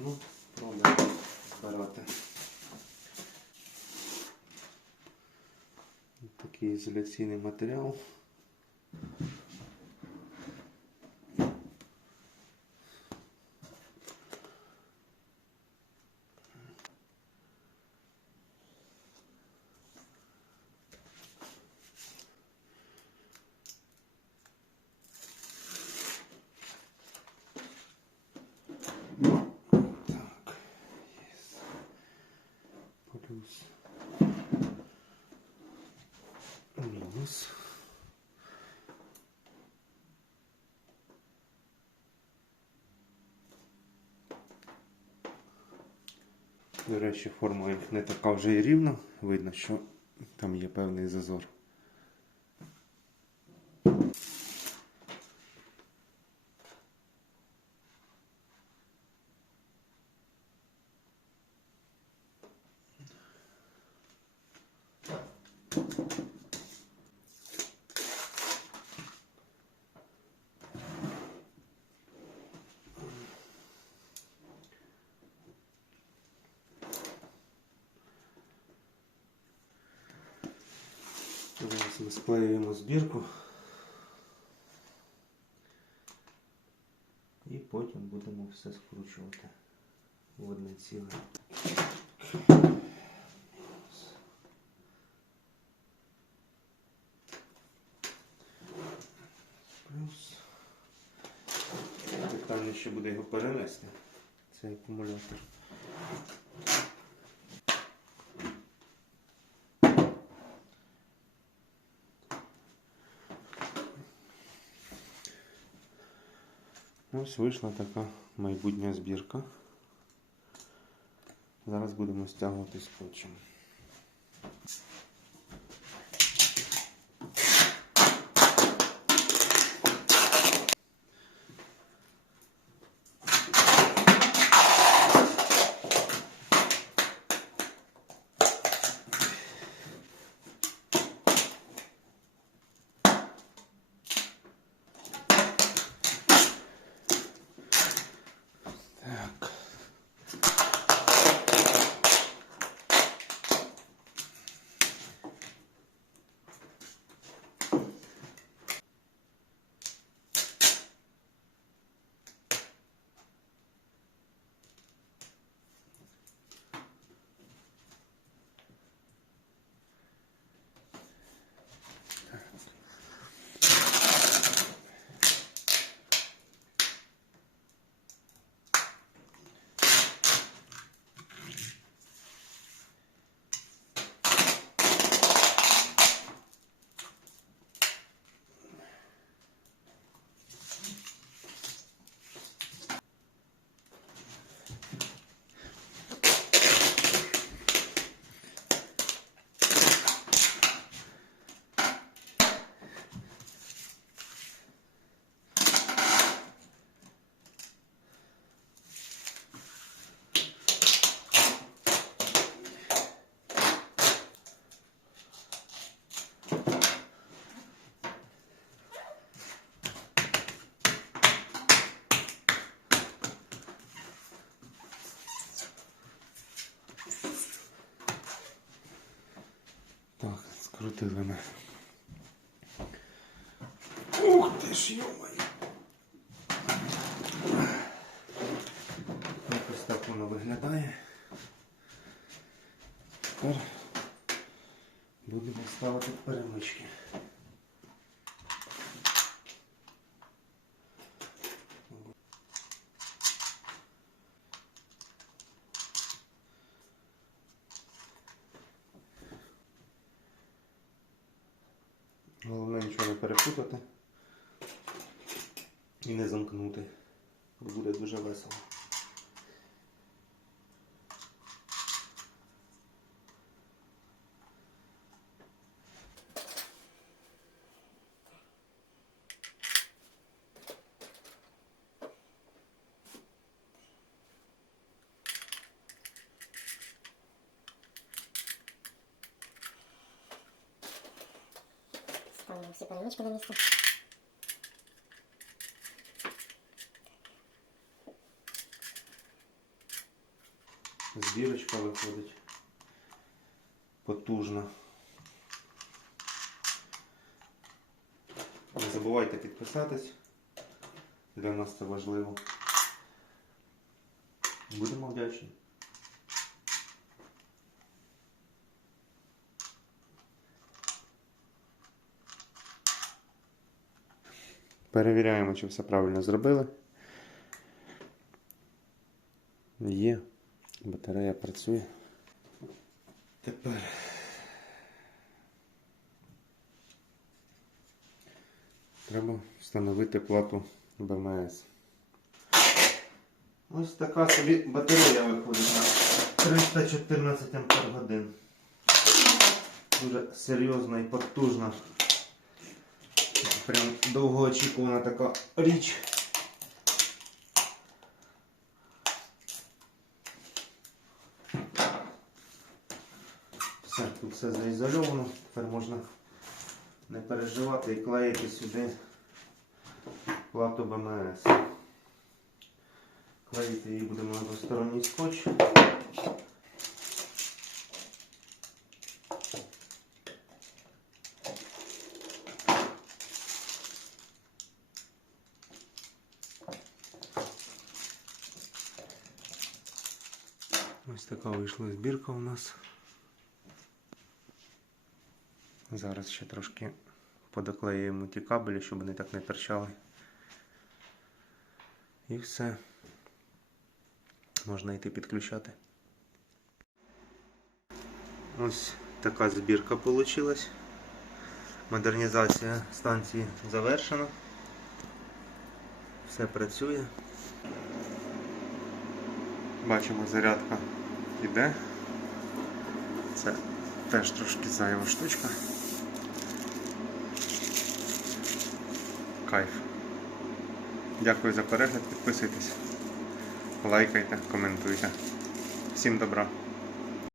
ну, пробуємо збирати. Такий ізоляційний матеріал. Так, есть. Плюс. Минус. До речі, форма не така вже і рівна. Видно, що там є певний зазор. Зараз ми склеюємо збірку. І потім будемо все скручувати в одне ціле. Плюс. Питання ще буде його перенести. Цей акумулятор. Ось вийшла така майбутня збірка. Зараз будемо стягувати скотчем. Так. Так, скрутили ми. Ух ти ж, йомай. Якось так воно виглядає. Тепер будемо ставити перемички. Головне нічого не перепутати і не замкнути. Буде дуже весело. Ставимо всі перемички на місце. Збірочка виходить. Потужна. Не забувайте підписатись. Для нас це важливо. Будемо вдячні. Перевіряємо, чи все правильно зробили. Є. Батарея працює. Тепер. Треба встановити плату БМС. Ось така собі батарея виходить на 314 Ампер годин. Дуже серйозна і потужна. Прям довгоочікувана така річ. Все, тут все заізольовано, тепер можна не переживати і клеїти сюди плату БМС. Клеїти її будемо на двосторонній скотч. Ось така вийшла збірка у нас. Зараз ще трошки подоклеюємо ті кабелі, щоб вони так не торчали. І все. Можна йти підключати. Ось така збірка вийшла. Модернізація станції завершена. Все працює. Бачимо, зарядка іде. Це теж трошки зайва штучка. Кайф. Дякую за перегляд, підписуйтесь, лайкайте, коментуйте. Всім добра!